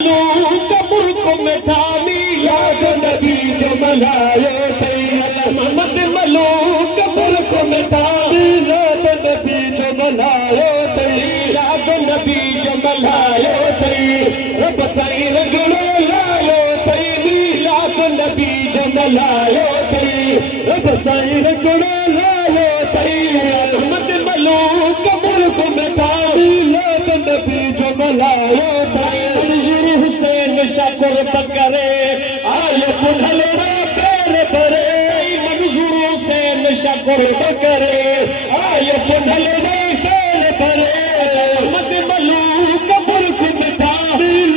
कब्र को मिठानी याद नबी जो मलायो थई मोहम्मद मलूक कब्र को मिठानी याद नबी जो मलायो थई याद नबी जो मलायो थई रब साईं रगड़ो लायो थई याद नबी जो मलायो थई रब साईं रगड़ो लायो थई मोहम्मद मलूक कब्र को मिठानी याद नबी जो मलायो थई शाकुर पकड़े आए पुनलरा पैर भरे मंजूर हुसैन शाकुर पकड़े आए पुनलरा पैर भरे मत मलूक कब्र को मिठा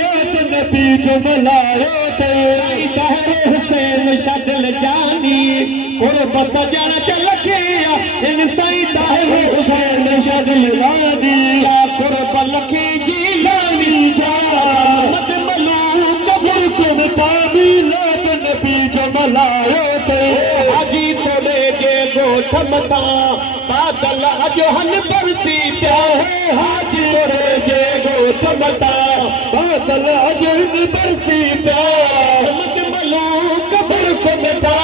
याद नबी जो मलायो थे तारे हुसैन शदल जानी कुर्ब सजण चल गया इन साईं तारे हुसैन शदल जानी कुर्ब लखी जीलानी जा मलायो थे हाजी तोड़े जे गोठ मता बादल अजो हन बरसी पिया हाजी तोड़े जे गोठ मता बादल अजो हन बरसी पिया मत मलूक कब्र को मिटा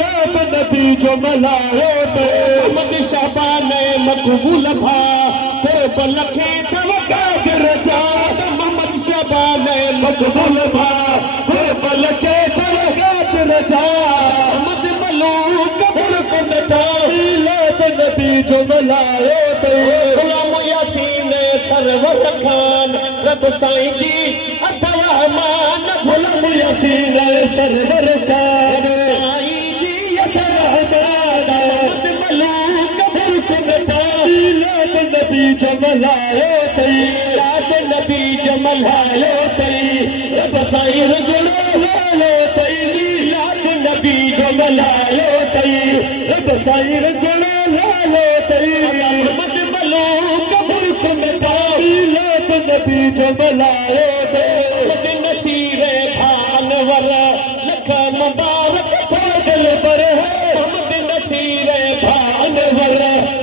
याद नबी जो मलायो थे मत शाबान मकबूल भा कुर्ब लखे तवका रजा मोहम्मद शाबान मकबूल भा कुर्ब लखे तवका रजा मत मलूक कब्र को मिटा याद नबी जो मलायो थे गुलाम यासीन सरवर खान रब साईं जी अथवा मान गुलाम यासीन सरवर खान साईं जी अथवा मान मत मलूक कब्र को मिटा याद नबी जो मलायो थे याद नबी जो मलायो थे रब साईं रगड़ो लायो थे नबी जो मलायो थई रब साईं रगड़ो लायो थई मोहम्मद मलूक कब्र को मिटा याद नबी जो मलायो थे नसीर भानवर लख मुबारक थो दिल पर मोहम्मद नसीर भानवर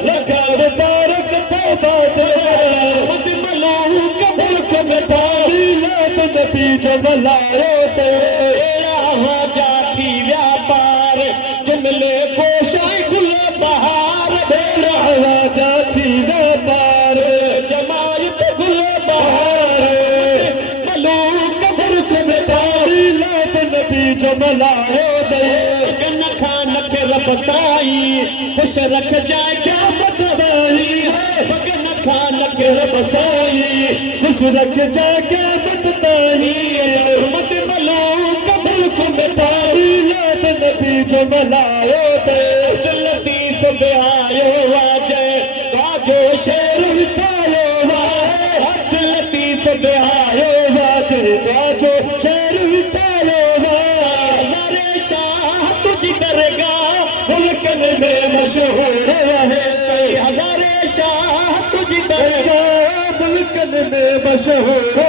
लख मुबारक थो मोहम्मद मलूक कब्र को मिटा याद नबी जो मलायो थे व्यापार जुमले कोशाई गुल बहार बेरा जाती व्यापार जमायत गुल बहार मलूक कब्र को मिटा याद नबी जो मलायो थे न खान के रब साईं खुश रख जाए क्या बताई न खान के रब साईं खुश रख जाए क्या बताई मत मलूक कब्र को मिटा याद नबी जो मलायो थे लतीफ बिहायो वाजे बाजो शेर उतायो वाज लतीफ बिहायो वाजे बाजो शेर उतायो वारे शाह तुझी दरगाह मुल्कन में मशहूर है हजारे शाह तुझी दरगाह मुल्कन में मशहूर